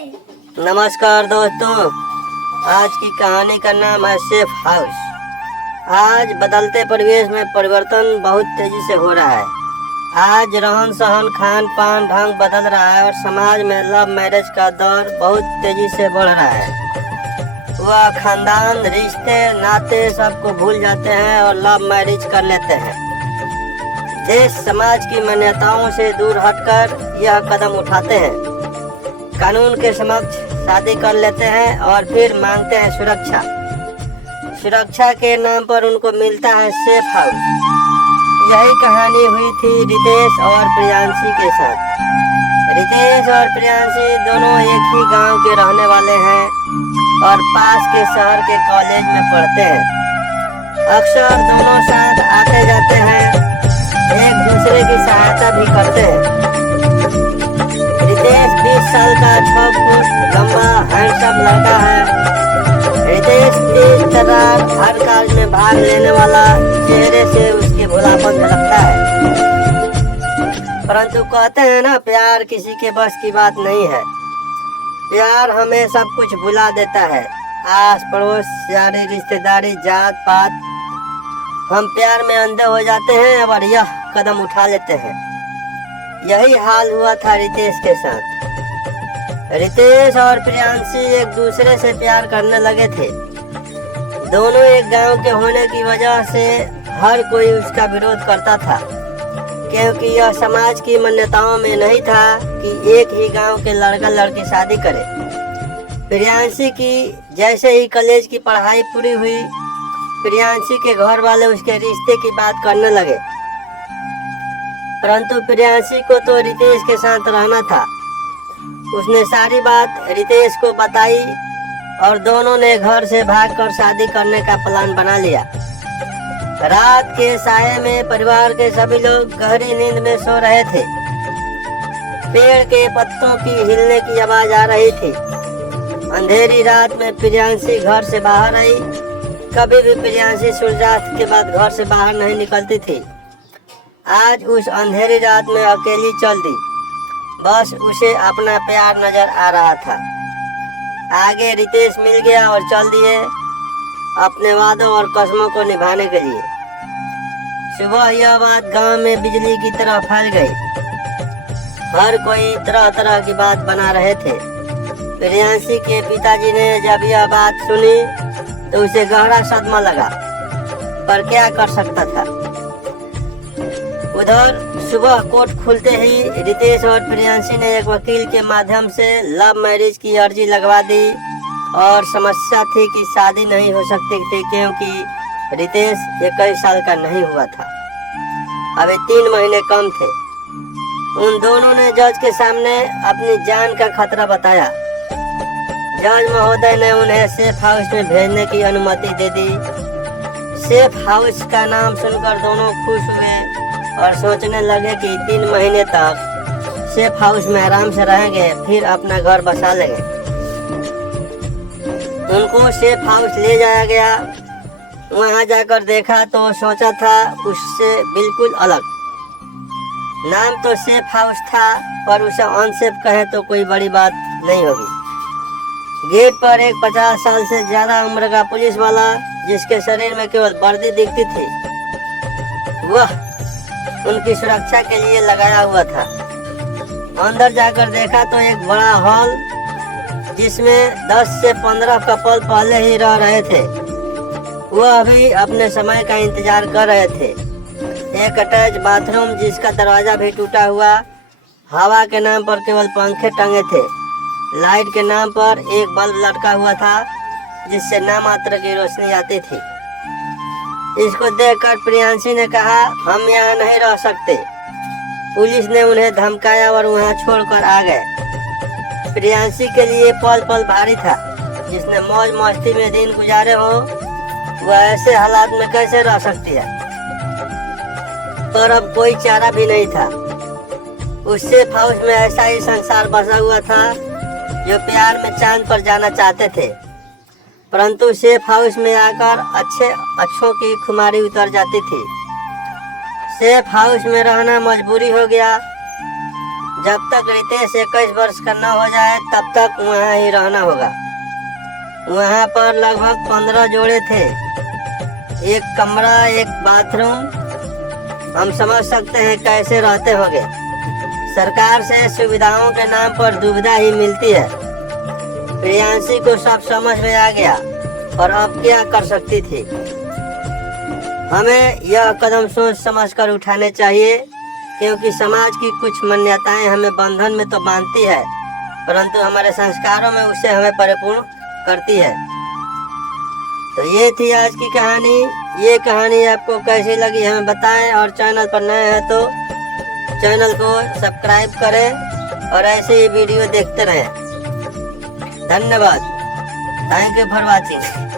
नमस्कार दोस्तों, आज की कहानी का नाम है सेफ हाउस। आज बदलते परिवेश में परिवर्तन बहुत तेजी से हो रहा है। आज रहन सहन, खान पान, ढंग बदल रहा है और समाज में लव मैरिज का दौर बहुत तेजी से बढ़ रहा है। वह खानदान, रिश्ते, नाते सबको भूल जाते हैं और लव मैरिज कर लेते हैं। देश समाज की मान्यताओं से दूर हटकर यह कदम उठाते हैं। कानून के समक्ष शादी कर लेते हैं और फिर मांगते हैं सुरक्षा। सुरक्षा के नाम पर उनको मिलता है सेफ हाउस। यही कहानी हुई थी रितेश और प्रियांशी के साथ। रितेश और प्रियांशी दोनों एक ही गांव के रहने वाले हैं और पास के शहर के कॉलेज में पढ़ते हैं। अक्सर दोनों साथ आते जाते हैं, एक दूसरे की सहायता भी करते हैं। रितेश 20 साल का 6 फुट लंबा हैंडसम लड़का है। रितेश तेज तर्रार, हर कार्य में भाग लेने वाला, चेहरे से उसके भोलापन झलकता है। परंतु कहते हैं ना, प्यार किसी के बस की बात नहीं है। प्यार हमें सब कुछ भुला देता है। आस पड़ोस, यारी, रिश्तेदारी, जात पात, हम प्यार में अंधे हो जाते हैं और यह कदम उठा लेते हैं। यही हाल हुआ था रितेश के साथ। रितेश और प्रियांशी एक दूसरे से प्यार करने लगे थे। दोनों एक गांव के होने की वजह से हर कोई उसका विरोध करता था, क्योंकि यह समाज की मान्यताओं में नहीं था कि एक ही गांव के लड़का लड़की शादी करे। प्रियांशी की जैसे ही कॉलेज की पढ़ाई पूरी हुई, प्रियांशी के घर वाले उसके रिश्ते की बात करने लगे। परंतु प्रियांशी को तो रितेश के साथ रहना था। उसने सारी बात रितेश को बताई और दोनों ने घर से भागकर शादी करने का प्लान बना लिया। रात के साये में परिवार के सभी लोग गहरी नींद में सो रहे थे। पेड़ के पत्तों की हिलने की आवाज आ रही थी। अंधेरी रात में प्रियांशी घर से बाहर आई। कभी भी प्रियांशी सूर्यास्त के बाद घर से बाहर नहीं निकलती थी। आज उस अंधेरी रात में अकेली चल दी। बस उसे अपना प्यार नजर आ रहा था। आगे रितेश मिल गया और चल दिए अपने वादों और कसमों को निभाने के लिए। सुबह यह बात गांव में बिजली की तरह फैल गई। हर कोई तरह तरह की बात बना रहे थे। प्रियांशी के पिताजी ने जब यह बात सुनी तो उसे गहरा सदमा लगा, पर क्या कर सकता था। उधर सुबह कोर्ट खुलते ही रितेश और प्रियांशी ने एक वकील के माध्यम से लव मैरिज की अर्जी लगवा दी। और समस्या थी कि शादी नहीं हो सकती थी, क्योंकि रितेश 21 साल का नहीं हुआ था। अभी 3 महीने कम थे। उन दोनों ने जज के सामने अपनी जान का खतरा बताया। जज महोदय ने उन्हें सेफ हाउस में भेजने की अनुमति दे दी। सेफ हाउस का नाम सुनकर दोनों खुश हुए और सोचने लगे कि 3 महीने तक सेफ हाउस में आराम से रहेंगे, फिर अपना घर बसा लेंगे। उनको सेफ हाउस ले जाया गया। वहां जाकर देखा तो सोचा था उससे बिल्कुल अलग। नाम तो सेफ हाउस था, पर उसे अनसेफ कहे तो कोई बड़ी बात नहीं होगी। गेट पर एक 50 साल से ज्यादा उम्र का पुलिस वाला, जिसके शरीर में केवल वर्दी दिखती थी, वह उनकी सुरक्षा के लिए लगाया हुआ था। अंदर जाकर देखा तो एक बड़ा हॉल, जिसमें 10 से 15 कपल पहले ही रह रहे थे। वह भी अपने समय का इंतजार कर रहे थे। एक अटैच बाथरूम, जिसका दरवाजा भी टूटा हुआ, हवा के नाम पर केवल पंखे टंगे थे। लाइट के नाम पर एक बल्ब लटका हुआ था, जिससे नाम मात्र की रोशनी आती थी। इसको देखकर प्रियांशी ने कहा, हम यहाँ नहीं रह सकते। पुलिस ने उन्हें धमकाया और वहाँ छोड़कर आ गए। प्रियांशी के लिए पल पल भारी था। जिसने मौज मस्ती में दिन गुजारे हो, वह ऐसे हालात में कैसे रह सकती है। पर अब कोई चारा भी नहीं था। उस सेफ हाउस में ऐसा ही संसार बसा हुआ था जो प्यार में चांद पर जाना चाहते थे, परंतु सेफ हाउस में आकर अच्छों की खुमारी उतर जाती थी। सेफ हाउस में रहना मजबूरी हो गया। जब तक रितेश 21 वर्ष का न हो जाए तब तक वहाँ ही रहना होगा। वहाँ पर लगभग 15 जोड़े थे, एक कमरा, एक बाथरूम। हम समझ सकते हैं कैसे रहते होंगे। सरकार से सुविधाओं के नाम पर दुविधा ही मिलती है। प्रियांशी को सब समझ में आ गया और अब क्या कर सकती थी। हमें यह कदम सोच समझ कर उठाने चाहिए, क्योंकि समाज की कुछ मान्यताएं हमें बंधन में तो बांधती है, परंतु हमारे संस्कारों में उसे हमें परिपूर्ण करती है। तो ये थी आज की कहानी। ये कहानी आपको कैसी लगी हमें बताएं, और चैनल पर नए हैं तो चैनल को सब्सक्राइब करें और ऐसे ही वीडियो देखते रहें। धन्यवाद। Thank you for watching.